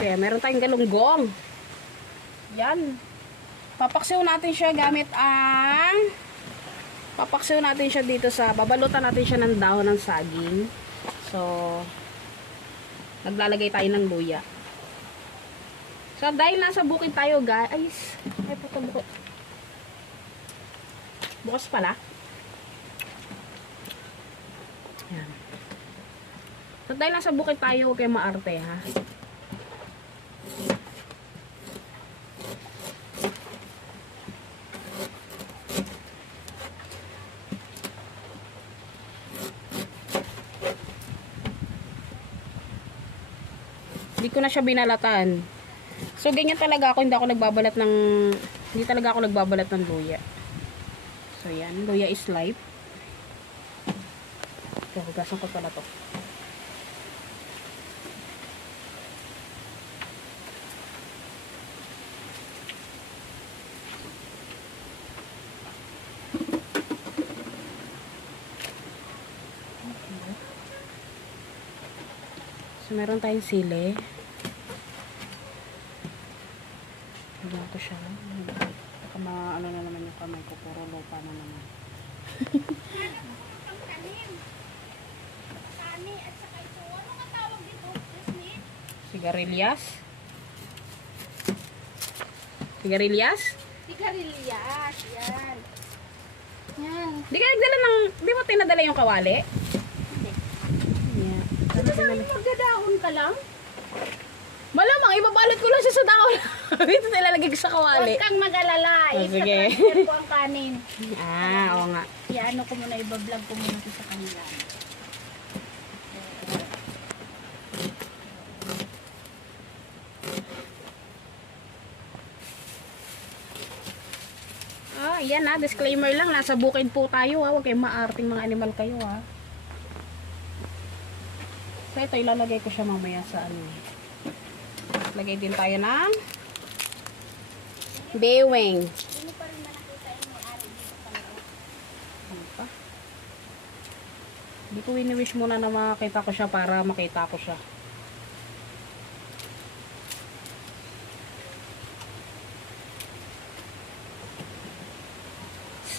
So, yan, meron tayong galunggong. Yan. Papaksiw natin siya gamit ang papaksiw natin siya dito sa babalutan natin siya ng dahon ng saging. So, naglalagay tayo ng luya. So, dahil nasa bukid tayo, guys. Ay, puto bukid. Bukas pala. Yan. So, dahil nasa bukid tayo, huwag kayo maarte, ha? Hindi ko na siya binalatan. So, ganyan talaga ako. Hindi talaga ako nagbabalat ng luya. So, yan. Luya is life. So, hugasan ko pala to. So, meron tayong sili. Higyan ko siya. Baka ano na naman yung kamay ko. Puro lupa na naman. Sigarilyas? Sigarilyas? Sigarilyas, yan. Yan. Di ka nagdala ng... Di mo tinadala yung kawali? Yeah. Magdadahon ka lang? Malamang, ibabalot ko lang siya sa dahon. Dito nilalagay ko sa kawali. Huwag kang mag-alala. Oh, sige. Isa-transfer ko ang kanin. Oo nga. Iano ko muna, ibablog ko muna ito sa kanila. Yan ha, disclaimer lang, nasa bukid po tayo ha, huwag kayong maarting mga animal kayo ha. So ito, ilalagay ko siya mamaya sa ano. Lagay din tayo ng beweng. Hindi pa rin nakita yung may-ari dito sa kanila. Ano pa? Hindi ko wini-wish muna na makita ko siya para makita ko siya.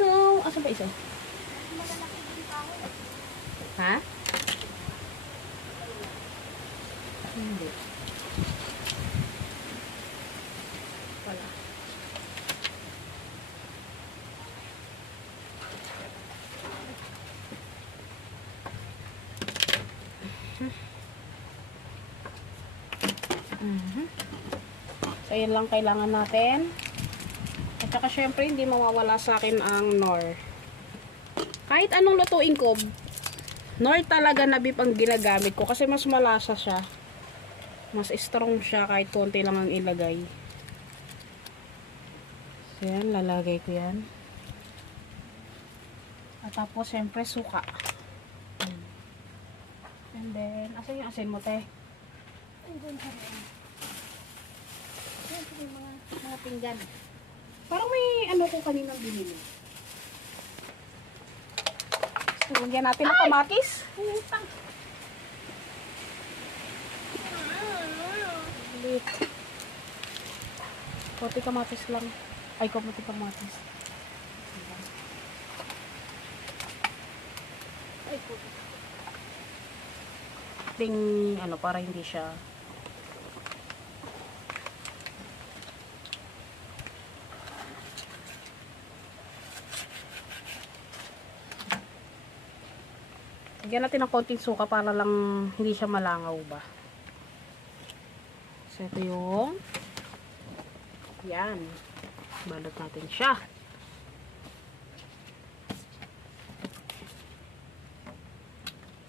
So, asan ba isa? Ha? Hindi. Wala. So, yun lang kailangan natin. At saka syempre, hindi mawawala sa akin ang Knorr. Kahit anong lutuin ko, Knorr talaga na beef ang ginagamit ko. Kasi mas malasa siya. Mas strong siya kahit konti lang ang ilagay. So, yan. Lalagay ko yan. At tapos, syempre, suka. And then, asan yung asin mo, te? Ayun, ayun. Yan, yung mga pinggan. Parang may ano ko kaninang binili. So, lagyan natin ng kamatis. Putang. Konti kamatis lang. Ay, konti kamatis. Ay, puto. Ting, ano, para hindi siya... Lagyan natin ng konting suka para lang hindi siya malangaw ba. So, ito yung yan. Balot natin siya.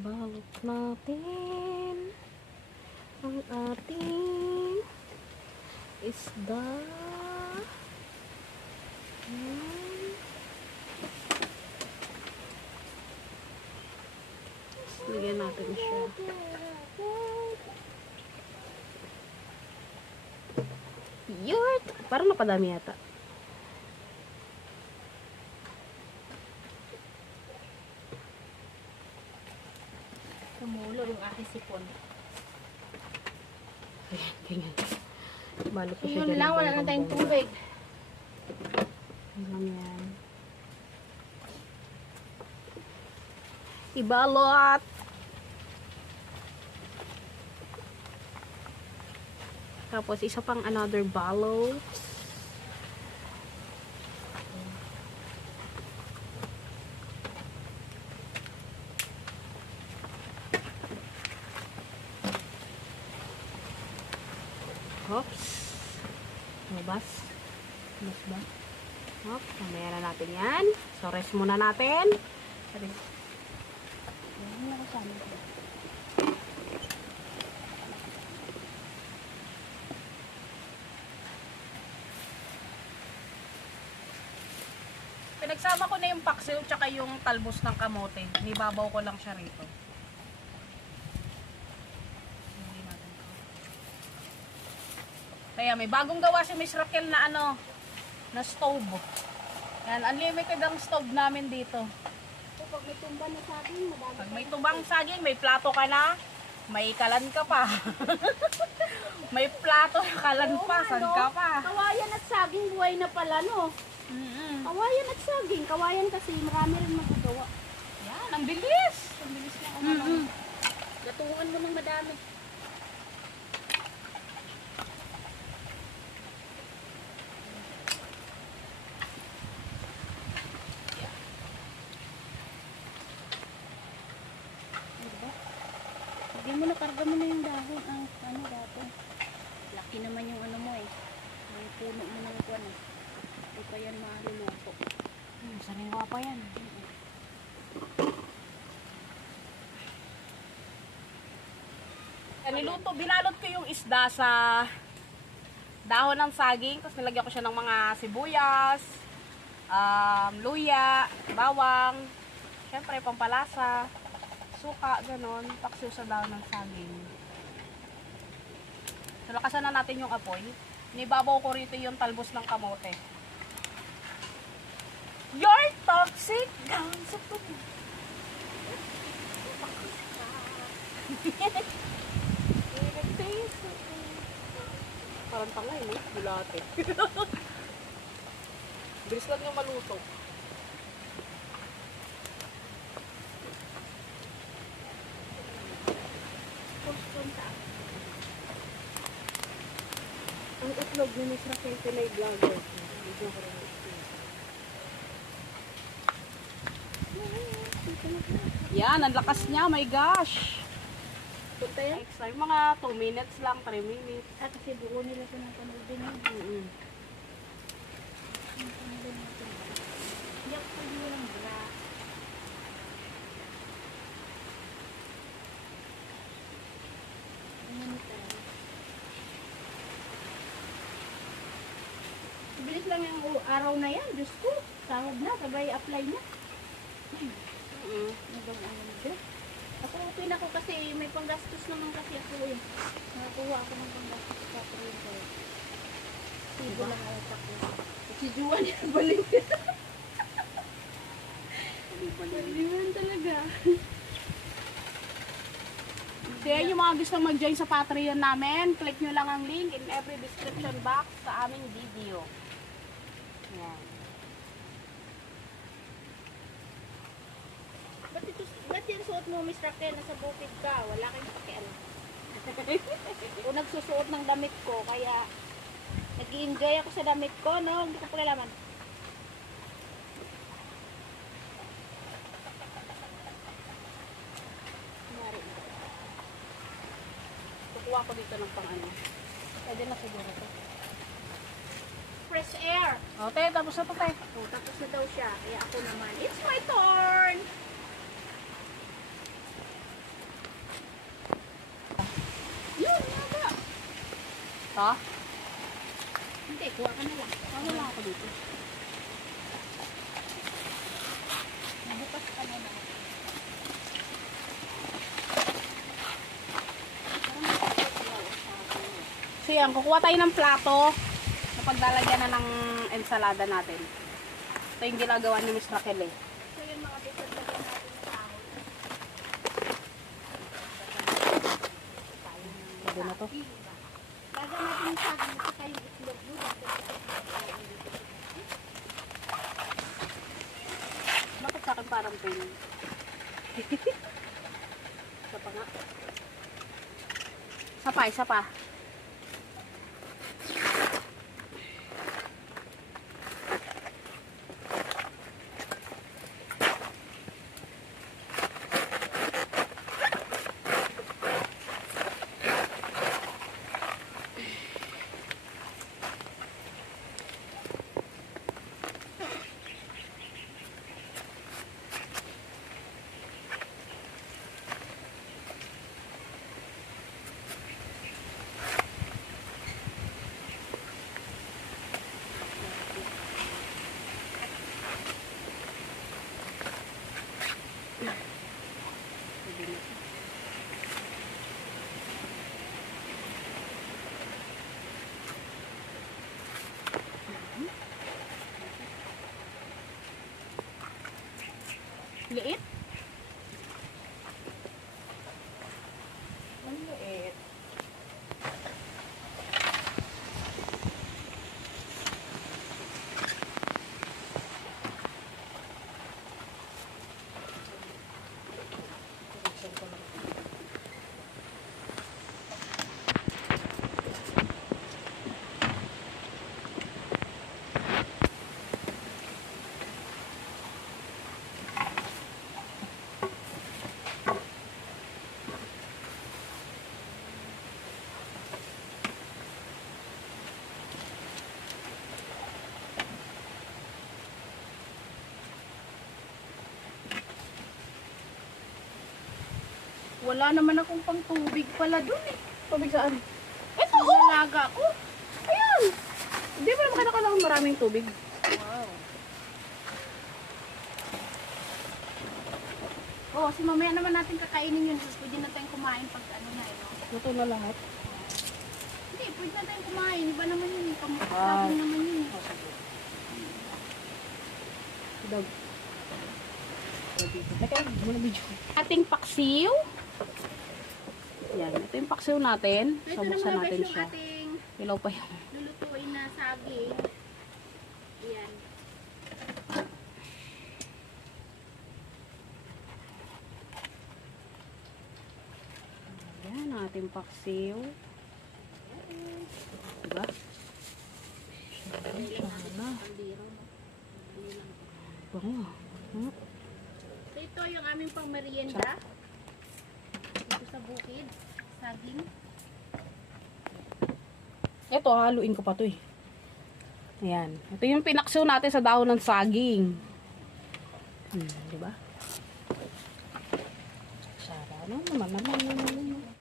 Balot natin ang ating isda. Yan. Lagyan natin siya. Yurt! Parang napadami yata. Tumulo yung aking sipon. Ayan, tingnan. Balo ko So, siya yun dyan lang, ng wala na tayong bonggang-bongga. tubig. Yun lang yan. Ibalot! Tapos, isa pang another balot. Oops. Mabas. Mas ba? Hop. Mamaya na natin yan. So, rest muna natin. Sabi. Ano ako sa amin? Pinagsama ko na yung paksiw tsaka yung talbos ng kamote. Nibabaw ko lang siya rito. Kaya may bagong gawa si Miss Raquel na ano, na stove. Yan, unlimited ang stove namin dito. So, pag may tumba na sa akin, madami. Pag may tubang saging, may plato ka na, may kalan ka pa. May plato, kalan Oo pa, nga, san no? ka pa. Kawayan at saging buhay na pala, no? Kawayan at saging. Kawayan kasi marami rin magagawa. Yan, ang bilis. Ang bilis na umano. Gatungan mo ng madami. Diba? Hindi mo na, karga mo na yung dahon. Ang ano dati. Laki naman yung ano mo eh. May puno mo ng kuwan eh. Hindi pa yan maluluto. Sariwa pa yan. Niluto, binalot ko yung isda sa dahon ng saging, tapos nilagyan ko siya ng mga sibuyas, luya, bawang, syempre pampalasa, suka, ganon, paksiw sa dahon ng saging. So, lakasan na natin yung apoy. Nibabaw ko rito yung talbos ng kamote. You're toxic down sa tubo. Parang tangay, no? Bulate. Bilis lang yung maluto. Ang itlog ni Miss Raquel Pinay Vlogger. Video ko rin. Yan, ang lakas niya. My gosh. Punta yan? Next time, mga 2 minutes lang, 3 minutes. Ah, kasi buo nila ito ng panoodin yun. Hindi ako pwede walang bra. Ano tayo? Bilis lang yung araw na yan. Diyos ko. Sahod na. Sabay apply na. Ano bang ano nito? Ako okay na ako kasi may panggastos naman kasi ako eh. Nakakuha ako ng panggastos sa printer. Sibo lang ang utak ko. Si Juan yan, baliw yan. Baliwan talaga. Kaya yung mga gusto mag-join sa Patreon namin, click nyo lang ang link in every description box sa aming video. Yan. Ba't yan suot mo, Miss Raquel? Nasa bukid ka. Wala kayong pakialam. O nagsusuot ng damit ko, kaya nag-i-enjoy ako sa damit ko, no? Hindi ko pakialaman. Nangyari na. Kukuha ko dito ng pang-ano. Pwede na siguro to. Fresh air. O, te, tapos na to, te. Oh, tapos na daw siya. Kaya ako naman, it's my turn! Yun, naga. To? Hindi, kuha ka na lang. Wala ako dito. Nabukas ka na lang. So yan, kukuha tayo ng plato na paglalagyan na ng ensalada natin. Ito yung ginagawa ni Miss Raquel eh. So yun mga bitod, lagyan natin ng tawag. Pwede na to. Laga natin yung saging at saka yung itlog mo. Bakit sa akin parang pain? Isa pa nga. Isa pa. Liit? Ang liit. Wala naman akong pang tubig pala dun eh. Tubig saan? Ito, nalaga ko. Ayan! Hindi ba naman ka lang maraming tubig? Wow. Oo, si mamaya naman natin kakainin yun. Pwede na tayong kumain pag ano na eh. No? Luto na lahat. Hindi, pwede na tayong kumain. Iba naman yun eh. Ah. Pamukasagin naman yun eh. Dog. Teka, muna video. Ating paksiw. Yan, ito yung paksiw natin. So, ito So, na buksan mga natin guys yung siya. ating Ilaw pa yan. lulutuin na saging. Ayan. Yan, ang ating paksiw. Diba? Sana. Kaldero. Bango. Hmm. So, ito yung aming pang merienda. Dito sa bukid. Saging. Ito, haluin ko pa to eh. Ayan. Ito yung pinaksiw natin sa dahon ng saging. Diba? Sarap naman.